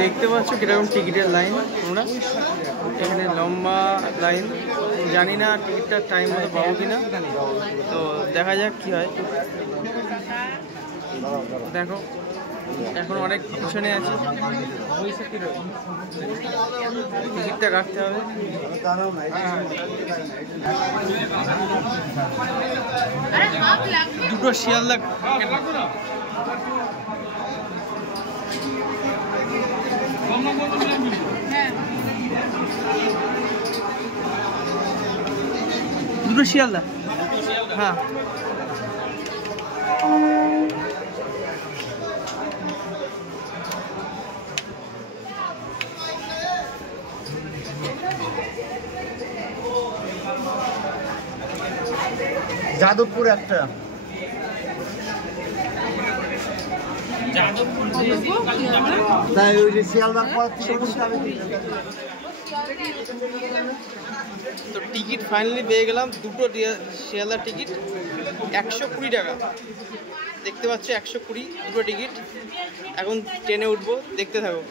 দেখতে পাচ্ছ কিরকম টিকিটের লাইন তোমরা, এখানে লম্বা লাইন। জানি না টিকিটটা টাইম মতো পাবো কিনা, তো দেখা যাক কি হয়। দেখো এখন অনেক পিছনে আছে, টিকিটটা কাটতে হবে। দুটো শিয়ালদা দুটো শিয়ালদা, হ্যাঁ যাদবপুর একটা, তাই ওই যে শিয়ালদার পর তো টিকিট ফাইনালি পেয়ে গেলাম, দুটো শিয়ালদার টিকিট 120 টাকা। দেখতে পাচ্ছ 120 দুটো টিকিট। এখন ট্রেনে উঠবো, দেখতে থাকো।